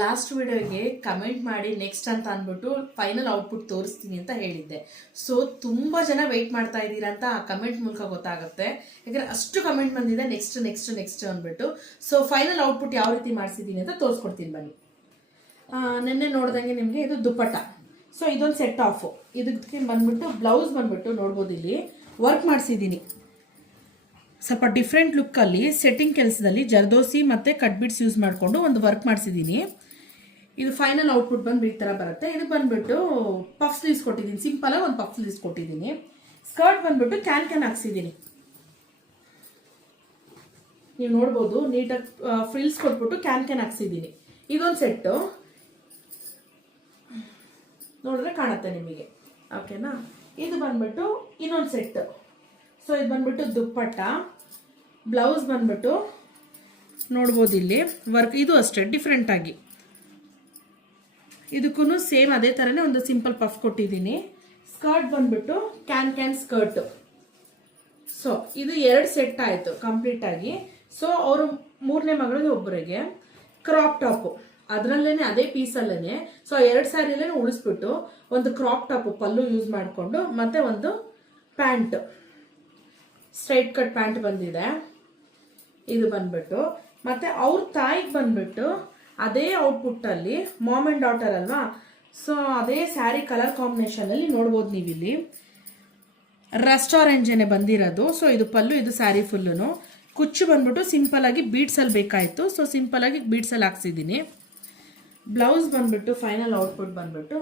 Last ವಿಡಿಯೋಗೆ comment ಮಾಡಿ next ಅಂತ ಅಂದ್ಬಿಟ್ಟು ಫೈನಲ್ ಔಟ್ಪುಟ್ ತೋರಿಸ್ತೀನಿ ಅಂತ ಹೇಳಿದ್ದೆ. ಸೊ ತುಂಬ ಜನ ವೆಯ್ಟ್ ಮಾಡ್ತಾ ಇದ್ದೀರಾ ಅಂತ ಆ ಕಮೆಂಟ್ ಮೂಲಕ ಗೊತ್ತಾಗುತ್ತೆ. ಯಾಕಂದರೆ ಅಷ್ಟು ಕಮೆಂಟ್ ಬಂದಿದೆ ನೆಕ್ಸ್ಟ್ ನೆಕ್ಸ್ಟ್ ನೆಕ್ಸ್ಟ್ ಅಂದ್ಬಿಟ್ಟು. ಸೊ ಫೈನಲ್ ಔಟ್ಪುಟ್ ಯಾವ ರೀತಿ ಮಾಡಿಸಿದ್ದೀನಿ ಅಂತ ತೋರಿಸ್ಕೊಡ್ತೀನಿ ಬನ್ನಿ. ನಿನ್ನೆ ನೋಡ್ದಂಗೆ ನಿಮಗೆ ಇದು ದುಪ್ಪಟ್ಟ. ಸೊ ಇದೊಂದು ಸೆಟ್ ಆಫು. ಇದಕ್ಕೆ ಬಂದ್ಬಿಟ್ಟು ಬ್ಲೌಸ್ ಬಂದ್ಬಿಟ್ಟು ನೋಡ್ಬೋದು, ಇಲ್ಲಿ ವರ್ಕ್ ಮಾಡಿಸಿದ್ದೀನಿ. ಸ್ವಲ್ಪ ಡಿಫ್ರೆಂಟ್ ಲುಕ್ಕಲ್ಲಿ ಸೆಟ್ಟಿಂಗ್ ಕೆಲಸದಲ್ಲಿ ಜರ್ದೋಸಿ ಮತ್ತು ಕಟ್ ಬಿಟ್ಸ್ ಯೂಸ್ ಮಾಡಿಕೊಂಡು ಒಂದು ವರ್ಕ್ ಮಾಡಿಸಿದ್ದೀನಿ. ಇದು ಫೈನಲ್ ಔಟ್ಪುಟ್ ಬಂದು ಈ ಥರ ಬರುತ್ತೆ. ಇದು ಬಂದ್ಬಿಟ್ಟು ಪಫ್ ಸ್ಲೀವ್ಸ್ ಕೊಟ್ಟಿದ್ದೀನಿ, ಸಿಂಪಲಾಗಿ ಒಂದು ಪಫ್ ಸ್ಲೀವ್ಸ್ ಕೊಟ್ಟಿದ್ದೀನಿ. ಸ್ಕರ್ಟ್ ಬಂದ್ಬಿಟ್ಟು ಕ್ಯಾನ್ ಹಾಕ್ಸಿದ್ದೀನಿ. ನೀವು ನೋಡ್ಬೋದು ನೀಟಾಗಿ ಫ್ರಿಲ್ಸ್ ಕೊಟ್ಬಿಟ್ಟು ಕ್ಯಾನ್ ಹಾಕ್ಸಿದ್ದೀನಿ. ಇದೊಂದು ಸೆಟ್ಟು ನೋಡಿದ್ರೆ ಕಾಣುತ್ತೆ ನಿಮಗೆ, ಓಕೆನಾ. ಇದು ಬಂದ್ಬಿಟ್ಟು ಇನ್ನೊಂದು ಸೆಟ್. ಸೊ ಇದು ಬಂದ್ಬಿಟ್ಟು ದುಪ್ಪಟ್ಟ. ಬ್ಲೌಸ್ ಬಂದ್ಬಿಟ್ಟು ನೋಡ್ಬೋದು ಇಲ್ಲಿ ವರ್ಕ್, ಇದು ಅಷ್ಟೇ ಡಿಫ್ರೆಂಟಾಗಿ. ಇದಕ್ಕೂ ಸೇಮ್ ಅದೇ ಥರನೇ ಒಂದು ಸಿಂಪಲ್ ಪಫ್ ಕೊಟ್ಟಿದ್ದೀನಿ. ಸ್ಕರ್ಟ್ ಬಂದ್ಬಿಟ್ಟು ಕ್ಯಾನ್ ಸ್ಕರ್ಟ್. ಸೊ ಇದು 2 ಸೆಟ್ ಆಯಿತು ಕಂಪ್ಲೀಟಾಗಿ. ಸೊ ಅವರು 3ನೇ ಮಗಳಿಗೆ ಒಬ್ಬರಿಗೆ ಕ್ರಾಪ್ ಟಾಪು, ಅದರಲ್ಲೇ ಅದೇ ಪೀಸಲ್ಲೇ ಸೊ 2 ಸ್ಯಾರಿಲೇ ಉಳಿಸ್ಬಿಟ್ಟು ಒಂದು ಕ್ರಾಪ್ ಟಾಪು ಪಲ್ಲು ಯೂಸ್ ಮಾಡಿಕೊಂಡು ಮತ್ತೆ ಒಂದು ಪ್ಯಾಂಟ್, ಸ್ಟ್ರೈಟ್ ಕಟ್ ಪ್ಯಾಂಟ್ ಬಂದಿದೆ. ಇದು ಬಂದ್ಬಿಟ್ಟು ಮತ್ತೆ ಅವ್ರ ತಾಯಿಗೆ ಬಂದ್ಬಿಟ್ಟು ಅದೇ ಔಟ್ಪುಟ್ಟಲ್ಲಿ ಮಾಮ್ ಆ್ಯಂಡ್ ಡಾಟರ್ ಅಲ್ವಾ, ಸೊ ಅದೇ ಸ್ಯಾರಿ ಕಲರ್ ಕಾಂಬಿನೇಷನಲ್ಲಿ ನೋಡ್ಬೋದು ನೀವಿಲ್ಲಿ. ರಸ್ಟ್ ಆರೆಂಜೇನೆ ಬಂದಿರೋದು. ಸೊ ಇದು ಪಲ್ಲು, ಇದು ಸ್ಯಾರಿ ಫುಲ್ಲು. ಕುಚ್ಚು ಬಂದ್ಬಿಟ್ಟು ಸಿಂಪಲ್ ಆಗಿ ಬೀಡ್ಸಲ್ಲಿ ಬೇಕಾಯಿತು, ಸೊ ಸಿಂಪಲ್ ಆಗಿ ಬೀಡ್ಸಲ್ಲಿ ಹಾಕ್ಸಿದ್ದೀನಿ. ಬ್ಲೌಸ್ ಬಂದ್ಬಿಟ್ಟು ಫೈನಲ್ ಔಟ್ಪುಟ್ ಬಂದ್ಬಿಟ್ಟು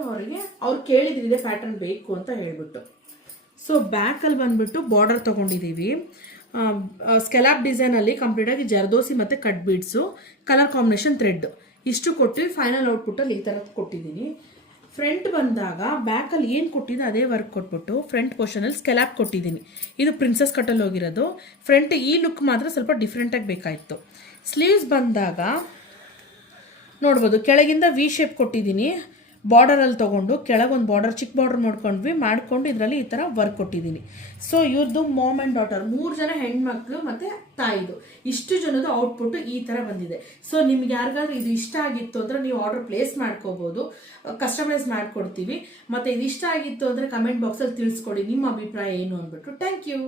ಅವ್ರು ಕೇಳಿದ್ರು ಇದೇ ಪ್ಯಾಟರ್ನ್ ಬೇಕು ಅಂತ ಹೇಳ್ಬಿಟ್ಟು. ಸೊ ಬ್ಯಾಕಲ್ಲಿ ಬಂದ್ಬಿಟ್ಟು ಬಾರ್ಡರ್ ತೊಗೊಂಡಿದ್ದೀವಿ. ಸ್ಕೆಲಾಪ್ ಡಿಸೈನಲ್ಲಿ ಕಂಪ್ಲೀಟಾಗಿ ಜರ್ದೋಸಿ ಮತ್ತು cut beads, colour combination thread ಇಷ್ಟು ಕೊಟ್ಟು ಫೈನಲ್ ಔಟ್ಪುಟ್ಟಲ್ಲಿ ಈ ಥರದ್ದು ಕೊಟ್ಟಿದ್ದೀನಿ. ಫ್ರಂಟ್ ಬಂದಾಗ ಬ್ಯಾಕಲ್ಲಿ ಏನು ಕೊಟ್ಟಿದ್ದೆ ಅದೇ ವರ್ಕ್ ಕೊಟ್ಬಿಟ್ಟು ಫ್ರಂಟ್ ಪೋರ್ಷನಲ್ಲಿ ಸ್ಕೆಲಾಪ್ ಕೊಟ್ಟಿದ್ದೀನಿ. ಇದು ಪ್ರಿನ್ಸಸ್ ಕಟ್ಟಲ್ಲಿ ಹೋಗಿರೋದು. ಫ್ರಂಟ್ ಈ ಲುಕ್ ಮಾತ್ರ ಸ್ವಲ್ಪ ಡಿಫ್ರೆಂಟಾಗಿ ಬೇಕಾಯಿತು. ಸ್ಲೀವ್ಸ್ ಬಂದಾಗ ನೋಡ್ಬೋದು ಕೆಳಗಿಂದ ವಿ ಶೇಪ್ ಕೊಟ್ಟಿದ್ದೀನಿ. ಬಾರ್ಡರಲ್ಲಿ ತೊಗೊಂಡು ಕೆಳಗೊಂದು ಬಾರ್ಡರ್, ಚಿಕ್ಕ ಬಾರ್ಡರ್ ಮಾಡಿಕೊಂಡು ಇದರಲ್ಲಿ ಈ ಥರ ವರ್ಕ್ ಕೊಟ್ಟಿದ್ದೀನಿ. ಸೊ ಇವ್ರದ್ದು ಮಾಮ್ ಆ್ಯಂಡ್ ಡಾಟರ್ 3 ಜನ ಹೆಣ್ಮಕ್ಳು ಮತ್ತು ತಾಯಿದು, ಇಷ್ಟು ಜನದ ಔಟ್ಪುಟ್ಟು ಈ ಥರ ಬಂದಿದೆ. ಸೊ ನಿಮ್ಗೆ ಯಾರಿಗಾದ್ರೂ ಇದು ಇಷ್ಟ ಆಗಿತ್ತು ಅಂದರೆ ನೀವು ಆರ್ಡರ್ ಪ್ಲೇಸ್ ಮಾಡ್ಕೋಬೋದು, ಕಸ್ಟಮೈಸ್ ಮಾಡಿಕೊಡ್ತೀವಿ. ಮತ್ತು ಇದು ಇಷ್ಟ ಆಗಿತ್ತು ಅಂದರೆ ಕಮೆಂಟ್ ಬಾಕ್ಸಲ್ಲಿ ತಿಳಿಸ್ಕೊಡಿ ನಿಮ್ಮ ಅಭಿಪ್ರಾಯ ಏನು ಅಂದ್ಬಿಟ್ಟು. Thank you.